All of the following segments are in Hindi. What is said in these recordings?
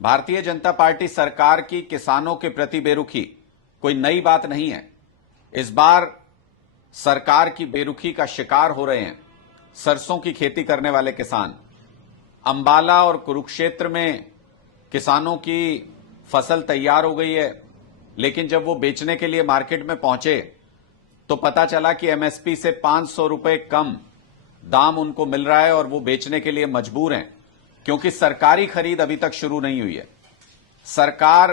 भारतीय जनता पार्टी सरकार की किसानों के प्रति बेरुखी कोई नई बात नहीं है। इस बार सरकार की बेरुखी का शिकार हो रहे हैं सरसों की खेती करने वाले किसान। अंबाला और कुरुक्षेत्र में किसानों की फसल तैयार हो गई है, लेकिन जब वो बेचने के लिए मार्केट में पहुंचे तो पता चला कि एमएसपी से 500 रुपए कम दाम उनको मिल रहा है और वो बेचने के लिए मजबूर हैं, क्योंकि सरकारी खरीद अभी तक शुरू नहीं हुई है। सरकार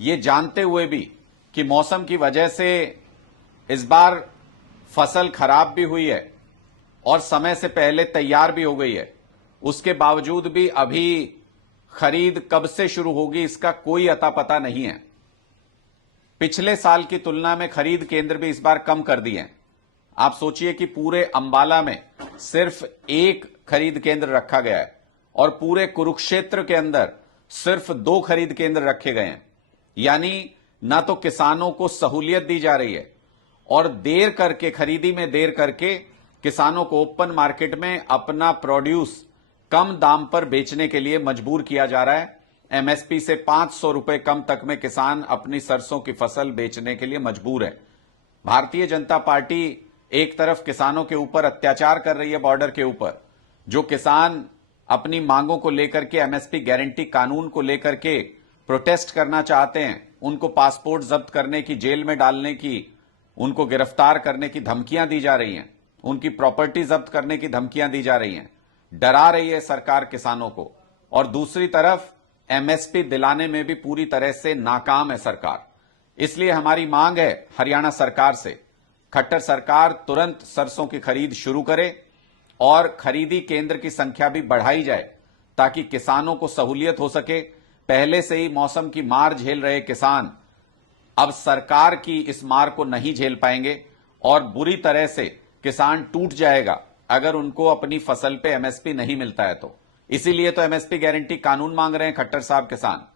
ये जानते हुए भी कि मौसम की वजह से इस बार फसल खराब भी हुई है और समय से पहले तैयार भी हो गई है, उसके बावजूद भी अभी खरीद कब से शुरू होगी इसका कोई अता पता नहीं है। पिछले साल की तुलना में खरीद केंद्र भी इस बार कम कर दिए हैं। आप सोचिए कि पूरे अंबाला में सिर्फ एक खरीद केंद्र रखा गया है और पूरे कुरुक्षेत्र के अंदर सिर्फ 2 खरीद केंद्र रखे गए हैं। यानी ना तो किसानों को सहूलियत दी जा रही है और देर करके, खरीदी में देर करके किसानों को ओपन मार्केट में अपना प्रोड्यूस कम दाम पर बेचने के लिए मजबूर किया जा रहा है। एमएसपी से 500 रुपए कम तक में किसान अपनी सरसों की फसल बेचने के लिए मजबूर है। भारतीय जनता पार्टी एक तरफ किसानों के ऊपर अत्याचार कर रही है बॉर्डर के ऊपर, जो किसान अपनी मांगों को लेकर के, एमएसपी गारंटी कानून को लेकर के प्रोटेस्ट करना चाहते हैं, उनको पासपोर्ट जब्त करने की, जेल में डालने की, उनको गिरफ्तार करने की धमकियां दी जा रही हैं, उनकी प्रॉपर्टी जब्त करने की धमकियां दी जा रही हैं, डरा रही है सरकार किसानों को। और दूसरी तरफ एमएसपी दिलाने में भी पूरी तरह से नाकाम है सरकार। इसलिए हमारी मांग है हरियाणा सरकार से, खट्टर सरकार तुरंत सरसों की खरीद शुरू करे और खरीदी केंद्र की संख्या भी बढ़ाई जाए ताकि किसानों को सहूलियत हो सके। पहले से ही मौसम की मार झेल रहे किसान अब सरकार की इस मार को नहीं झेल पाएंगे और बुरी तरह से किसान टूट जाएगा अगर उनको अपनी फसल पे एमएसपी नहीं मिलता है तो। इसीलिए तो एमएसपी गारंटी कानून मांग रहे हैं खट्टर साहब किसान।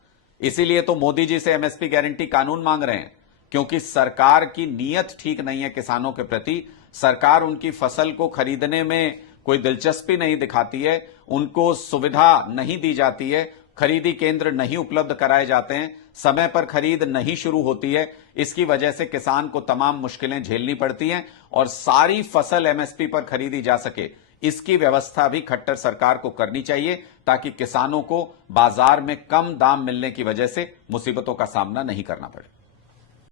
इसीलिए तो मोदी जी से एमएसपी गारंटी कानून मांग रहे हैं, क्योंकि सरकार की नीयत ठीक नहीं है किसानों के प्रति। सरकार उनकी फसल को खरीदने में कोई दिलचस्पी नहीं दिखाती है, उनको सुविधा नहीं दी जाती है, खरीदी केंद्र नहीं उपलब्ध कराए जाते हैं, समय पर खरीद नहीं शुरू होती है। इसकी वजह से किसान को तमाम मुश्किलें झेलनी पड़ती हैं और सारी फसल एमएसपी पर खरीदी जा सके, इसकी व्यवस्था भी खट्टर सरकार को करनी चाहिए ताकि किसानों को बाजार में कम दाम मिलने की वजह से मुसीबतों का सामना नहीं करना पड़े।